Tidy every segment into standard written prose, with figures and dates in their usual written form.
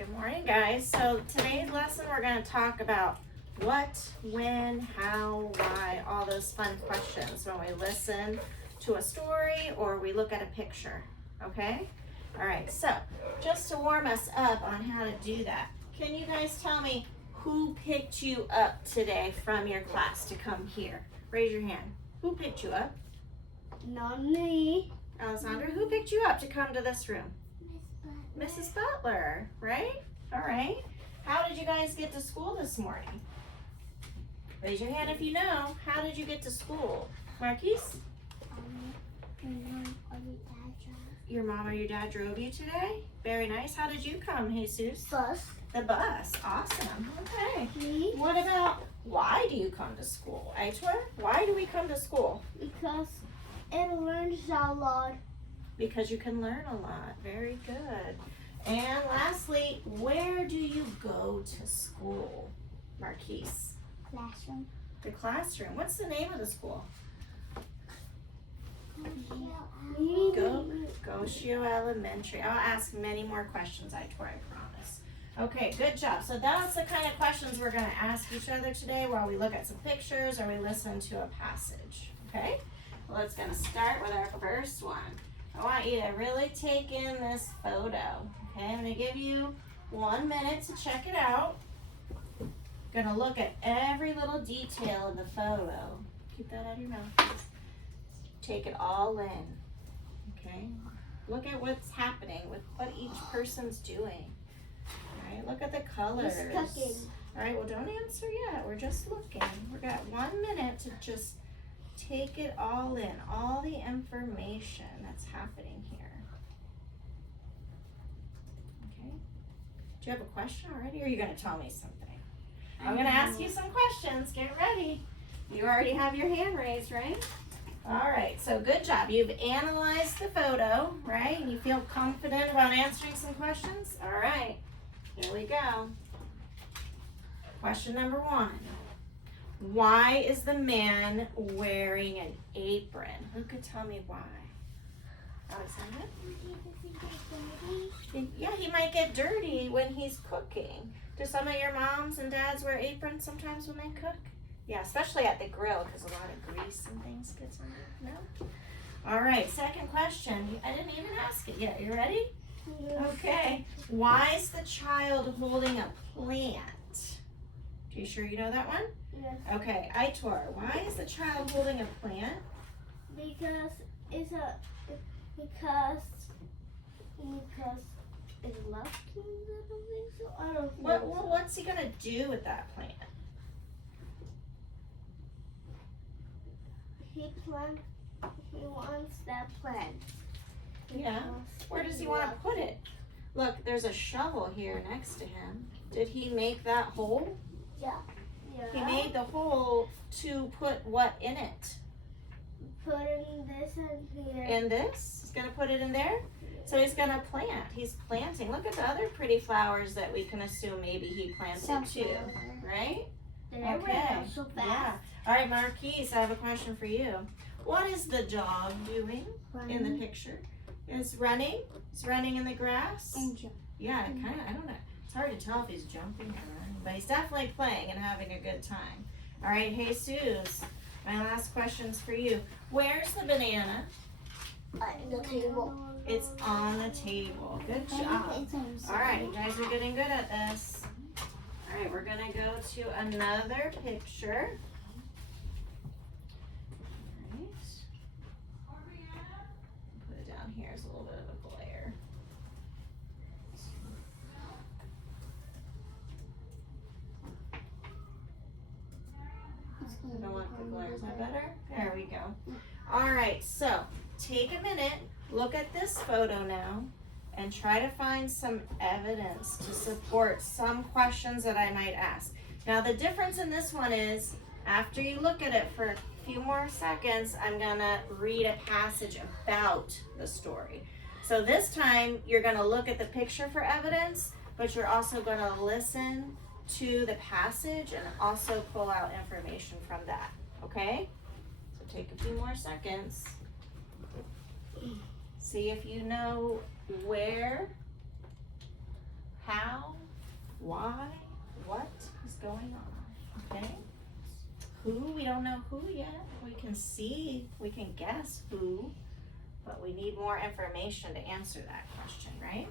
Good morning, guys. So today's lesson we're going to talk about what, when, how, why, all those fun questions when we listen to a story or we look at a picture, okay? All right, so just to warm us up on how to do that, can you guys tell me who picked you up today from your class to come here? Raise your hand. Who picked you up? Not me. Alessandra, who picked you up to come to this room? Mrs. Butler, right? All right. How did you guys get to school this morning? Raise your hand if you know. How did you get to school? Marquise? Your mom or your dad drove you today? Very nice. How did you come, Jesus? Bus. The bus. Awesome. Okay. Me. What about why do you come to school? Aitor, why do we come to school? Because it learns a lot. Because you can learn a lot. Very good. And lastly, where do you go to school, Marquise? Classroom. The classroom. What's the name of the school? Goshio Elementary. I'll ask many more questions, Aitor, I promise. Okay, good job. So that's the kind of questions we're going to ask each other today while we look at some pictures or we listen to a passage. Okay? Well, it's going to start with our first one. I want you to really take in this photo. Okay, I'm going to give you 1 minute to check it out. Going to look at every little detail of the photo. Keep that out of your mouth, please. Take it all in. Okay, look at what's happening with what each person's doing. All right, look at the colors. He's cooking. All right, well, don't answer yet. We're just looking. We've got 1 minute to just take it all in, all the information that's happening here. Okay. Do you have a question already, or are you going to tell me something? I'm going to ask you some questions. Get ready. You already have your hand raised, right? All right, so good job. You've analyzed the photo, right? And you feel confident about answering some questions? All right, here we go. Question number 1. Why is the man wearing an apron? Who could tell me why? Alexandra? Yeah, he might get dirty when he's cooking. Do some of your moms and dads wear aprons sometimes when they cook? Yeah, especially at the grill because a lot of grease and things gets on it. No? All right, second question. I didn't even ask it yet. You ready? Okay. Why is the child holding a plant? Are you sure you know that one? Yes. Okay, Aitor, why is the child holding a plant? Because it's lucky. I don't think so. I don't think so. What's he gonna do with that plant? He wants that plant. Yeah. Where does he want to put it? Look, there's a shovel here next to him. Did he make that hole? Yeah. He made the hole to put what in it? Putting this in here. In this? He's gonna put it in there? So he's gonna plant. He's planting. Look at the other pretty flowers that we can assume maybe he planted too, right? Okay. So fast. Yeah. All right, Marquise, I have a question for you. What is the dog doing in the picture? It's running. It's running in the grass. Yeah, kind of. I don't know. It's hard to tell if he's jumping or running, but he's definitely playing and having a good time. All right, Jesus, my last question's for you. Where's the banana? The table. It's on the table. Good job. All right, you guys are getting good at this. All right, we're gonna go to another picture. All right. Put it down here. It's a little bit of a glare. I don't want the glare. Is that better? There we go. All right, so take a minute, look at this photo now, and try to find some evidence to support some questions that I might ask. Now, the difference in this one is, after you look at it for a few more seconds, I'm gonna read a passage about the story. So this time, you're gonna look at the picture for evidence, but you're also gonna listen to the passage and also pull out information from that, okay? So take a few more seconds. See if you know where, how, why, what is going on, okay? Who, we don't know who yet. We can see, we can guess who, but we need more information to answer that question, right?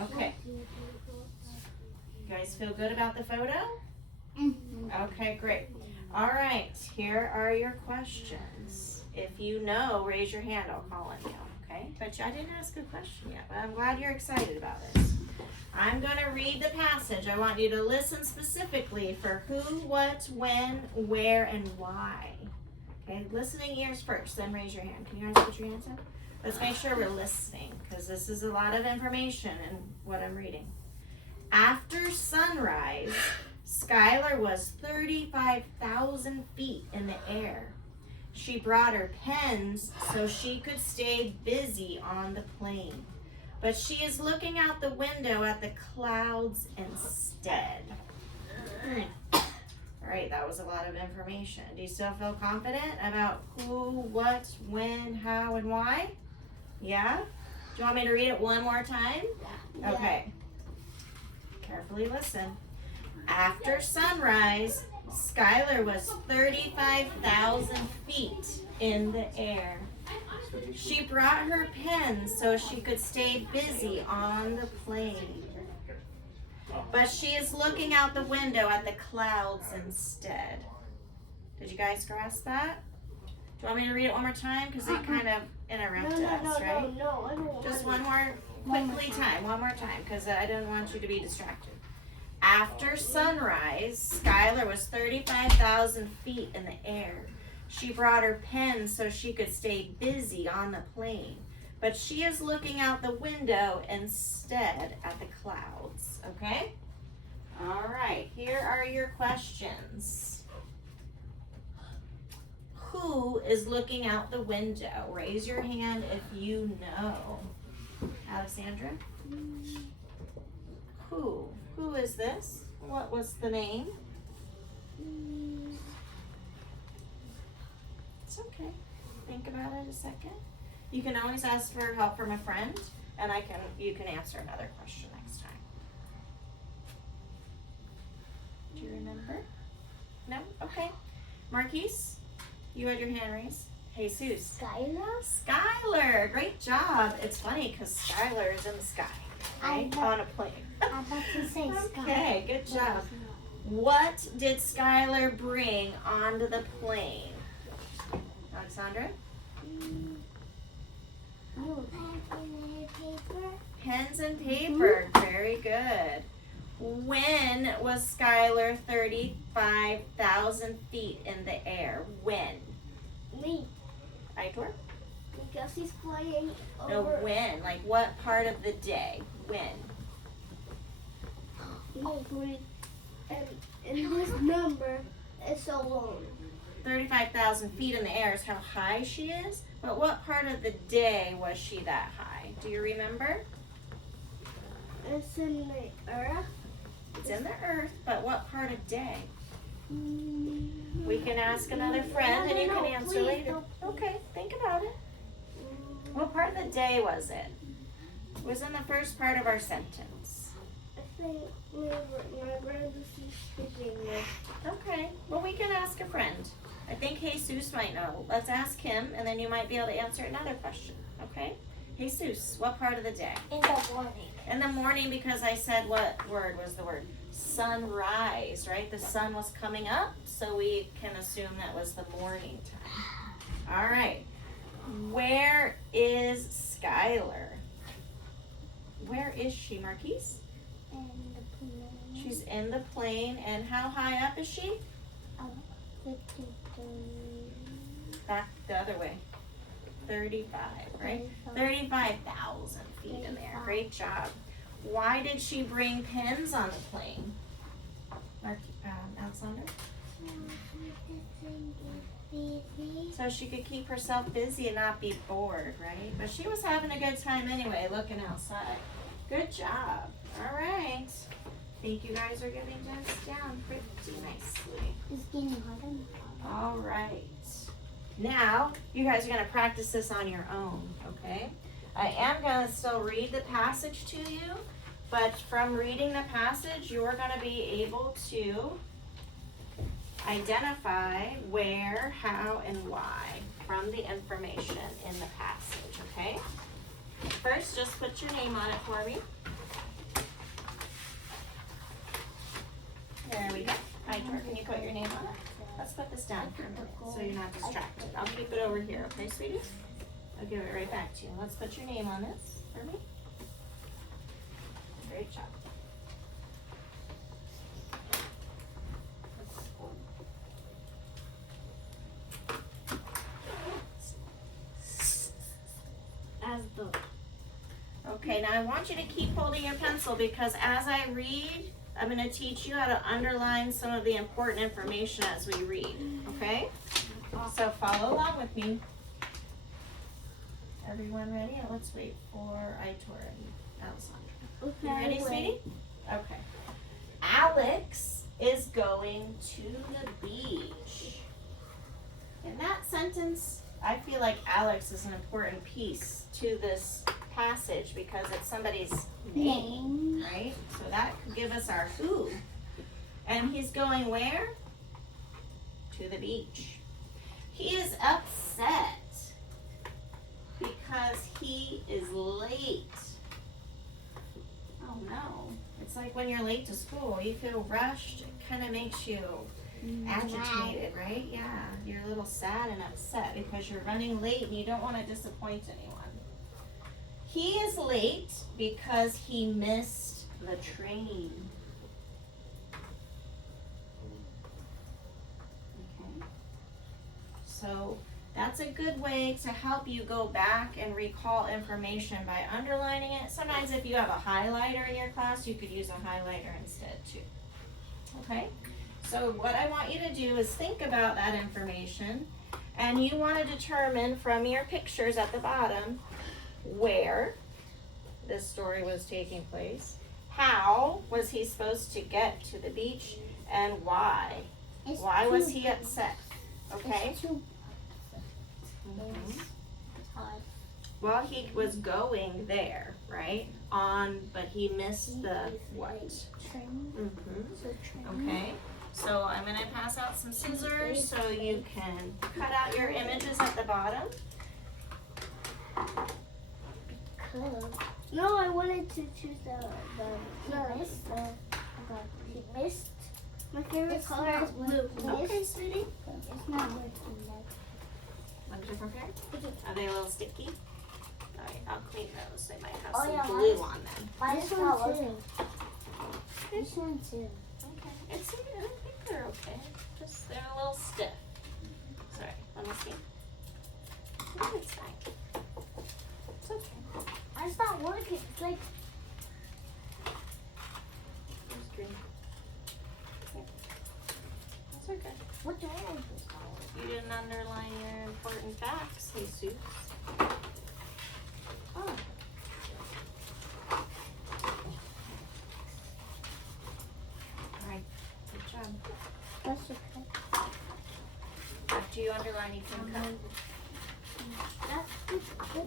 Okay, you guys feel good about the photo? Okay, great. All right, here are your questions. If you know, raise your hand, I'll call on you, okay? But I didn't ask a question yet, but I'm glad you're excited about this. I'm gonna read the passage. I want you to listen specifically for who, what, when, where, and why. Okay, listening ears first, then raise your hand. Can you guys put your hands up? Let's make sure we're listening, because this is a lot of information in what I'm reading. After sunrise, Skylar was 35,000 feet in the air. She brought her pens so she could stay busy on the plane. But she is looking out the window at the clouds instead. All right, that was a lot of information. Do you still feel confident about who, what, when, how, and why? Yeah? Do you want me to read it one more time? Yeah. Okay. Carefully listen. After sunrise, Skylar was 35,000 feet in the air. She brought her pens so she could stay busy on the plane. But she is looking out the window at the clouds instead. Did you guys grasp that? Do you want me to read it one more time? Because it kind of interrupted us, right? No, I don't want Just one more one more time, because I didn't want you to be distracted. After sunrise, Skylar was 35,000 feet in the air. She brought her pen so she could stay busy on the plane. But she is looking out the window instead at the clouds, okay? All right, here are your questions. Who is looking out the window? Raise your hand if you know. Alexandra? Who? Who is this? What was the name? It's okay. Think about it a second. You can always ask for help from a friend, and you can answer another question next time. Do you remember? No? Okay. Marquise, you had your hand raised. Jesus. Skylar, great job. It's funny because Skylar is in the sky, right? On a plane. I'm about to say sky. Okay, good job. What did Skylar bring onto the plane? Alexandra? Pens and paper. Very good. When was Skylar 35,000 feet in the air? When? Me. Aitor? Because he's flying over. No, when? Like what part of the day? When? No, and this number is so long. 35,000 feet in the air is how high she is, but what part of the day was she that high? Do you remember? It's in the earth. It's in the earth, but what part of day? We can ask another friend and you can answer later. Okay, think about it. What part of the day was it? It was in the first part of our sentence. I think my grandma's speaking with. Okay, well we can ask a friend. I think Jesus might know. Let's ask him and then you might be able to answer another question, okay? Jesus, what part of the day? In the morning. In the morning, because I said what word was the word? Sunrise, right? The sun was coming up, so we can assume that was the morning time. All right. Where is Skylar? Where is she, Marquise? In the plane. She's in the plane, and how high up is she? 53. Back the other way. 35, right? 35,000 feet in there. Great job. Why did she bring pens on the plane? Alexander? So she could keep herself busy and not be bored, right? But she was having a good time anyway, looking outside. Good job. All right. Think you guys are getting this down pretty nicely. It's getting harder. All right. Now, you guys are going to practice this on your own, okay? I am going to still read the passage to you, But from reading the passage, you're going to be able to identify where, how, and why from the information in the passage, okay? First, just put your name on it for me. There we go. Aitor, can you put your name on it? Let's put this down for a minute so you're not distracted. I'll keep it over here, okay, sweetie? I'll give it right back to you. Let's put your name on this for me. Great job. As the Okay, now I want you to keep holding your pencil because as I read, I'm going to teach you how to underline some of the important information as we read, okay? So follow along with me. Everyone ready? Let's wait for Aitor and Alessandra. You ready, sweetie? Okay. Alex is going to the beach. In that sentence, I feel like Alex is an important piece to this passage because it's somebody's name, right? So that could give us our who. And he's going where? To the beach. He is upset because he is late. Oh no. It's like when you're late to school, you feel rushed. It kind of makes you agitated, right? Yeah. You're a little sad and upset because you're running late and you don't want to disappoint anyone. He is late because he missed the train. Okay. So that's a good way to help you go back and recall information by underlining it. Sometimes if you have a highlighter in your class, you could use a highlighter instead too. Okay? So what I want you to do is think about that information, and you want to determine from your pictures at the bottom where this story was taking place, how was he supposed to get to the beach, and why. Why was he upset? Okay? Mhm. Well, he was going there, right? But he missed the what? Okay. So I'm going to pass out some scissors so you can cut out your images at the bottom. No, I wanted to choose he missed. My favorite color is blue. Okay, sweetie. It's not working. Want a different pair? Are they a little sticky? Alright, I'll clean those. They might have Oh, some yeah, glue on them. This one too. This one too. Okay. I think they're okay. Just they're a little stiff. Sorry, let me see. Oh, it's fine. It's okay. It's not working. It's like It's green. Yeah. That's okay. what's wrong with this color? You didn't underline your important facts, Jesus. Oh. Alright, good job. That's okay. After you underline, you can cut. That's good.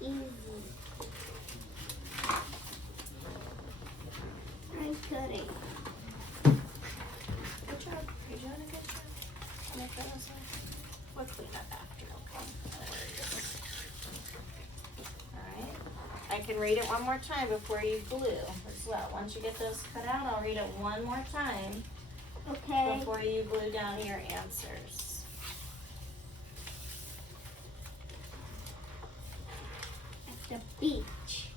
Easy. I'm cutting. Good job. You're doing a good job. Can I throw this one? We'll clean up after, okay? Alright. I can read it one more time before you glue as well. Once you get those cut out, I'll read it one more time Okay. before you glue down your answers. The beach.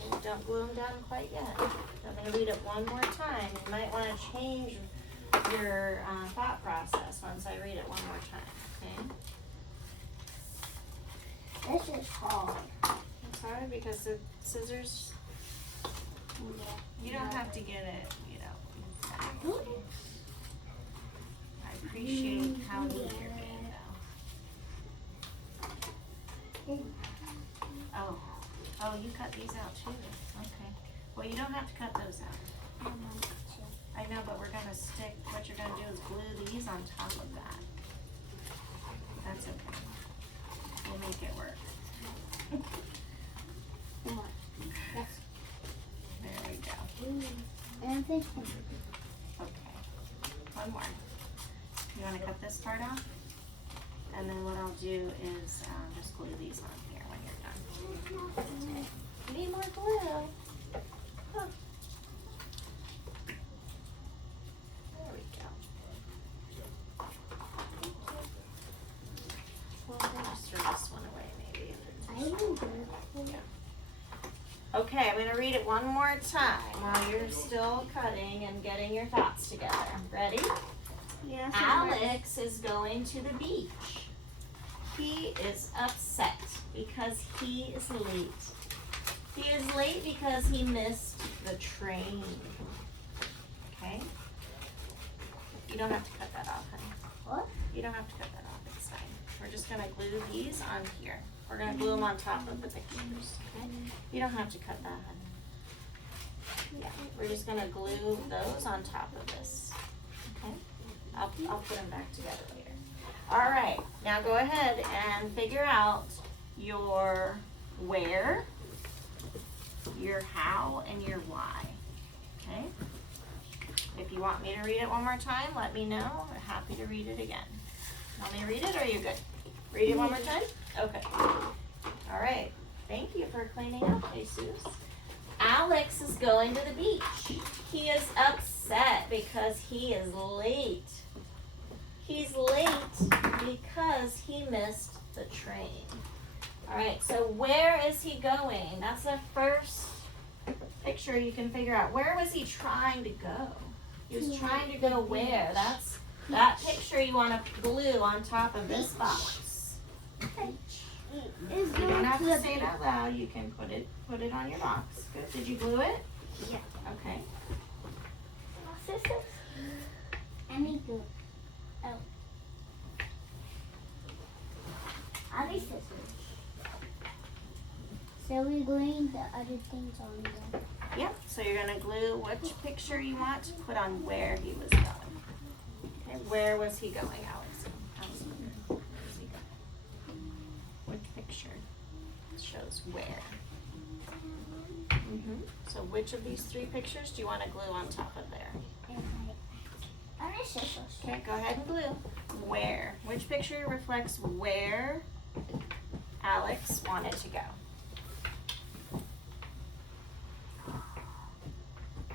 Okay, don't glue them down quite yet. I'm going to read it one more time. You might change your thought process once I read it one more time, okay? This is hard. It's hard because the scissors, you don't have to get it, you know. I appreciate how neat you're being though. Oh, you cut these out too, okay. Well, you don't have to cut those out. I know, but we're gonna stick, what you're gonna do is glue these on top of that. That's okay. We'll make it work. There we go. And this Okay. One more. You wanna cut this part off? And then what I'll do is just glue these on here when you're done. You need more glue. Huh. There we go. Well, I'll just throw this one away maybe. I will do. Okay, I'm gonna read it one more time while you're still cutting and getting your thoughts together. Ready? Yes. Alex is going to the beach. He is upset because he is late. He is late because he missed the train. Okay? You don't have to cut that off, honey. What? You don't have to cut that off, it's fine. We're just gonna glue these on here. We're gonna glue them on top of the pictures, okay? You don't have to cut that, honey. Yeah, we're just gonna glue those on top of this, okay? I'll put them back together later. All right, now go ahead and figure out your where, your how, and your why, okay? If you want me to read it one more time, let me know. I'm happy to read it again. Want me to read it, or are you good? Read it one more time? Okay. All right, thank you for cleaning up, Jesus. Alex is going to the beach. He is upset because he is late. He's late because he missed the train. All right, so where is he going? That's the first picture you can figure out. Where was he trying to go? He was trying to go where? That's that picture you want to glue on top of this box. Okay. You don't have to say it out loud. You can put it on your box. Good. Did you glue it? Yeah. Okay. Scissors. I need glue. Oh. I need scissors. So we're gluing the other things on them. Yep. So you're gonna glue which picture you want to put on where he was going. Okay. Where was he going, Alex? Where was he going? Which picture shows where? So which of these three pictures do you want to glue on top of there? I need scissors. Okay, go ahead and glue. Where? Which picture reflects where Alex wanted to go?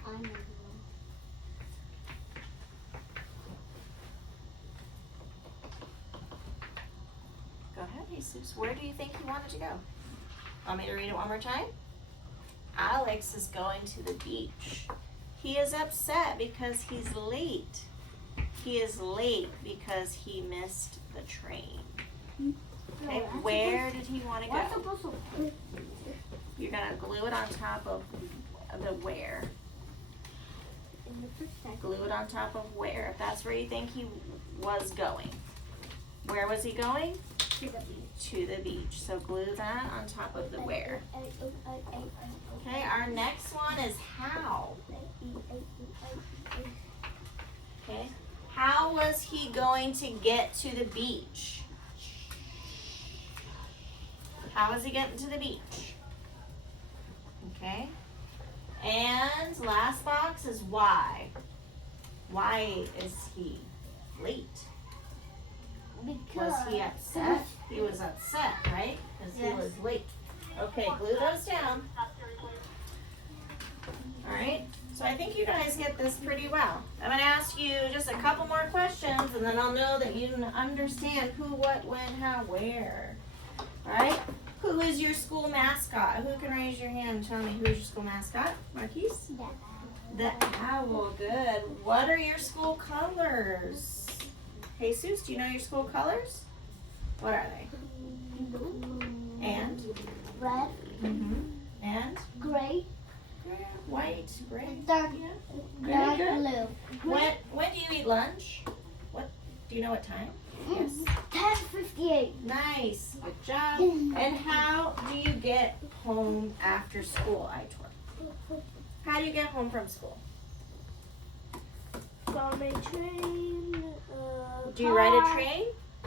I need glue. Go ahead, Jesus. Where do you think he wanted to go? Want me to read it one more time? Alex is going to the beach. He is upset because he's late. He is late because he missed the train. Okay, where did he want to go? You're gonna glue it on top of the where. Glue it on top of where. If that's where you think he was going. Where was he going? To the beach. To the beach. So glue that on top of the where. Okay, our next one is how. Okay. How was he going to get to the beach? How was he getting to the beach? Okay. And last box is why. Why is he late? Was he upset? He was upset, right? Because he was late. Okay, glue those down. All right. So I think you guys get this pretty well. I'm going to ask you just a couple more questions, and then I'll know that you understand who, what, when, how, where. All right. Who is your school mascot? Who can raise your hand and tell me who is your school mascot? Marquise? Yeah. The owl, good. What are your school colors? Jesus, do you know your school colors? What are they? And? Red, And? gray, White, gray. dark, Very dark good. blue. When do you eat lunch? What? Do you know what time? Yes. 10:58. Nice. Good job. And how do you get home after school, Aitor? How do you get home from school? On a train. Do you ride a train?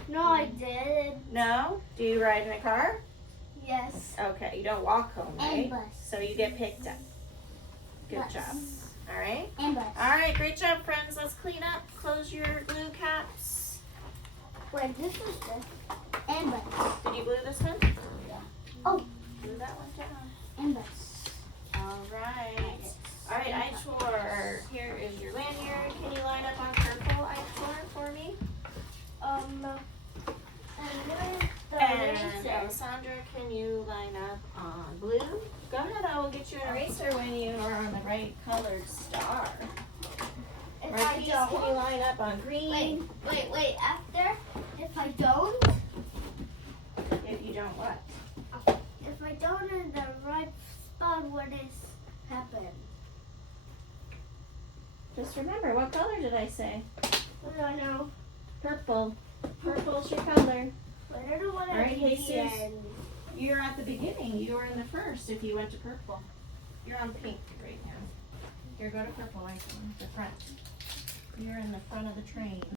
No, I did. No? Do you ride in a car? Yes. Okay, you don't walk home, right? And bus. So you get picked up. Good Bus. job. All right. And bus. All right, great job, friends. Let's clean up. Close your glue caps. Wait, this is this. And bus. Did you glue this one? Yeah. Oh. Glue that one down. And bus. All right. All right, Aitor. Here is your lanyard. Can you line up on purple, Aitor, for me? And where's the And eraser? Alessandra, can you line up on blue? Go ahead, I will get you an eraser when you are on the right colored star. If I Marquise, can you don't. line up on green? Wait. After, if I don't, If you don't what? if I don't in the right spot, what is happen? Just remember, what color did I say? I don't know. Purple. Purple's your color. But I don't want to All right, be Jesus. the end. You're at the beginning. You were in the first if you went to purple. You're on pink right now. Here, go to purple, I think, the front. You're in the front of the train.